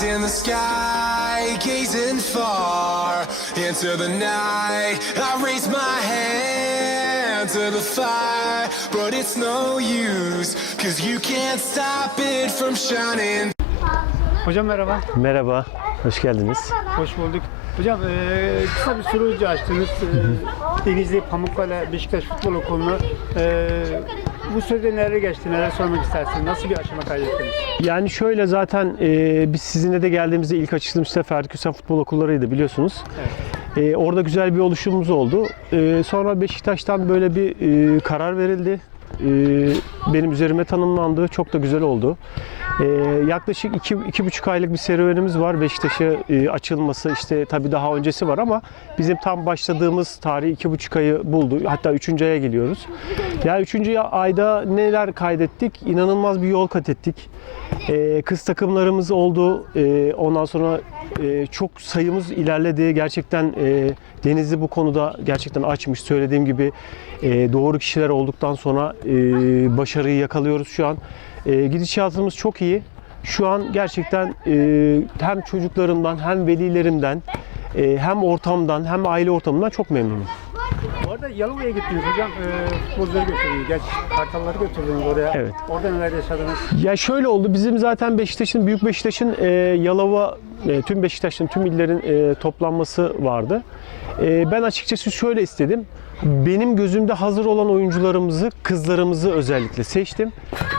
eyes in the sky, gazing far into the night. I raise my hand to the fire, but it's no use, cause you can't stop it from shining. Hocam merhaba, Merhaba, hoş geldiniz. hoş bulduk. Hocam eee, kısa bir soru açtınız. Eee, Denizli Pamukkale Beşiktaş Futbol Okulu'nu. Eee, bu sürede neler geçti, neler sormak istersiniz? Nasıl bir aşama kaydettiniz? Yani şöyle zaten e, biz sizinle de geldiğimizde ilk açılışta Ferdi Kösen Futbol Okulları'ydı biliyorsunuz. E, orada güzel bir oluşumumuz oldu. E, sonra Beşiktaş'tan böyle bir e, karar verildi. E, benim üzerime tanımlandı. Çok da güzel oldu. E, yaklaşık iki, iki buçuk aylık bir serüvenimiz var. Beşiktaş'a e, açılması işte tabii daha öncesi var ama bizim tam başladığımız tarih iki buçuk ayı buldu. Hatta üçüncü aya geliyoruz. Ya üçüncü ayda neler kaydettik? İnanılmaz bir yol kat ettik. Ee, kız takımlarımız oldu. Ee, ondan sonra e, çok sayımız ilerledi. Gerçekten e, Denizli bu konuda gerçekten açmış. Söylediğim gibi e, doğru kişiler olduktan sonra e, başarıyı yakalıyoruz şu an. E, gidişatımız çok iyi. Şu an gerçekten e, hem çocuklarımdan hem velilerimden e, hem ortamdan hem aile ortamından çok memnunum. Bu arada Yalova'ya gittiniz hocam. Eee futbolcuları götürdünüz. Gerçi kartalları götürdünüz oraya. Evet. Orada neler yaşadınız? Ya şöyle oldu. Bizim zaten Beşiktaş'ın, Büyük Beşiktaş'ın e, Yalova, e, tüm Beşiktaş'ın, tüm illerin e, toplanması vardı. E, ben açıkçası şöyle istedim. Benim gözümde hazır olan oyuncularımızı, kızlarımızı özellikle seçtim.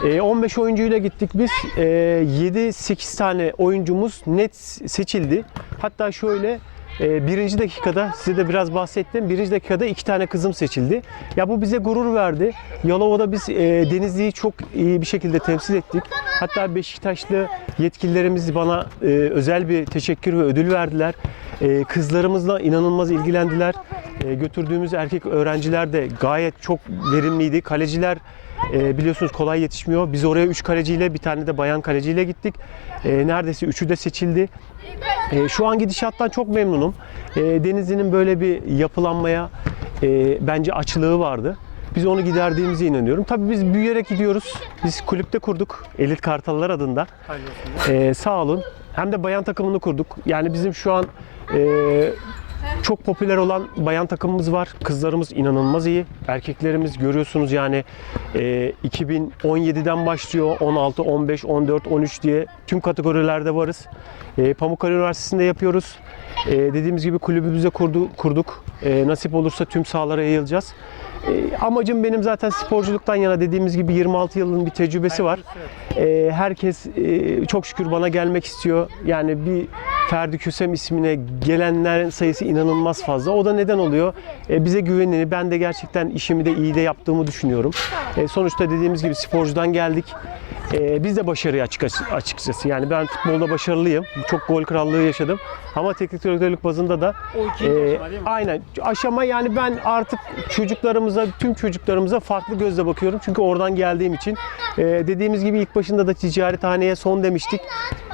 E, 15 oyuncuyla gittik biz. E, 7-8 tane oyuncumuz net seçildi. Hatta şöyle e, birinci dakikada size de biraz bahsettim. Birinci dakikada iki tane kızım seçildi. Ya bu bize gurur verdi. Yalova'da biz e, Denizli'yi çok iyi bir şekilde temsil ettik. Hatta Beşiktaşlı yetkililerimiz bana e, özel bir teşekkür ve ödül verdiler. E, kızlarımızla inanılmaz ilgilendiler. E, götürdüğümüz erkek öğrenciler de gayet çok verimliydi. Kaleciler e, biliyorsunuz kolay yetişmiyor. Biz oraya 3 kaleciyle bir tane de bayan kaleciyle gittik. E, neredeyse üçü de seçildi. E, şu an gidişattan çok memnunum. E, Denizli'nin böyle bir yapılanmaya e, bence açlığı vardı. Biz onu giderdiğimize inanıyorum. Tabii biz büyüyerek gidiyoruz. Biz kulüpte kurduk. Elit Kartallar adında. Ee, sağ olun. Hem de bayan takımını kurduk. Yani bizim şu an e, çok popüler olan bayan takımımız var. Kızlarımız inanılmaz iyi. Erkeklerimiz görüyorsunuz yani e, 2017'den başlıyor. 16, 15, 14, 13 diye tüm kategorilerde varız. E, Pamukkale Üniversitesi'nde yapıyoruz. E, dediğimiz gibi kulübümüzde kurdu, kurduk. E, nasip olursa tüm sahalara yayılacağız. E, amacım benim zaten sporculuktan yana dediğimiz gibi 26 yılın bir tecrübesi var. E, herkes e, çok şükür bana gelmek istiyor. Yani bir Ferdi Kösem ismine gelenlerin sayısı inanılmaz fazla. O da neden oluyor? E, bize güvenini, ben de gerçekten işimi de iyi de yaptığımı düşünüyorum. E, sonuçta dediğimiz gibi sporcudan geldik. E, biz de başarıya açık, açıkçası. Yani ben futbolda başarılıyım. Çok gol krallığı yaşadım. Ama teknik direktörlük bazında da O ikinci aşama değil mi? aynen. Aşama yani ben artık çocuklarımıza tüm çocuklarımıza farklı gözle bakıyorum. Çünkü oradan geldiğim için. Ee, dediğimiz gibi ilk başında da ticarethaneye son demiştik.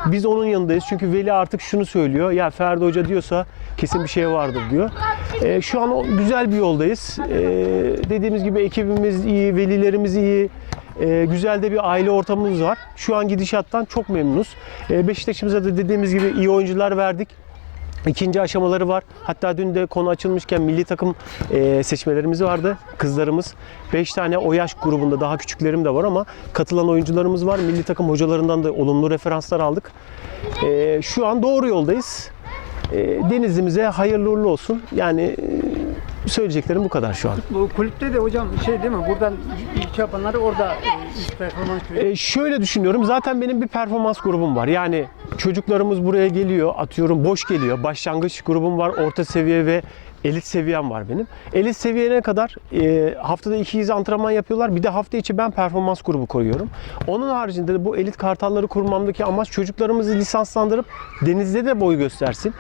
Biz onun yanındayız. Çünkü Veli artık şunu söylüyor. Ya Ferdi Hoca diyorsa kesin bir şey vardır diyor. Ee, şu an o güzel bir yoldayız. Ee, dediğimiz gibi ekibimiz iyi velilerimiz iyi ee, güzel de bir aile ortamımız var. Şu an gidişattan çok memnunuz. Ee, Beşiktaş'ımıza da dediğimiz gibi iyi oyuncular verdik. İkinci aşamaları var. Hatta dün de konu açılmışken milli takım e, seçmelerimiz vardı. Kızlarımız 5 tane o yaş grubunda daha küçüklerim de var ama katılan oyuncularımız var. Milli takım hocalarından da olumlu referanslar aldık. E, şu an doğru yoldayız. E, Denizli'mize hayırlı uğurlu olsun. Yani e, söyleyeceklerim bu kadar şu an. Bu kulüpte de hocam şey değil mi? Buradan ilk yapanları orada üst performans. E, şöyle düşünüyorum. Zaten benim bir performans grubum var. Yani çocuklarımız buraya geliyor, atıyorum boş geliyor. Başlangıç grubum var, orta seviye ve elit seviyem var benim. Elit seviyene kadar e, haftada iki kez antrenman yapıyorlar. Bir de hafta içi ben performans grubu koyuyorum. Onun haricinde de bu elit kartalları kurmamdaki amaç çocuklarımızı lisanslandırıp denizde de boy göstersin.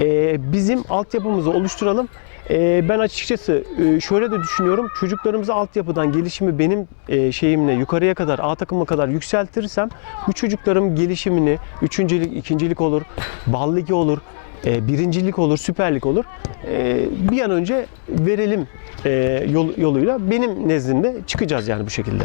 E, bizim altyapımızı oluşturalım. E, ben açıkçası e, şöyle de düşünüyorum. Çocuklarımızı altyapıdan gelişimi benim e, şeyimle yukarıya kadar A takıma kadar yükseltirsem bu çocukların gelişimini üçüncülük, ikincilik olur, bal olur, e, birincilik olur, süperlik olur. Bir an önce verelim yol, yoluyla benim nezdimde çıkacağız yani bu şekilde.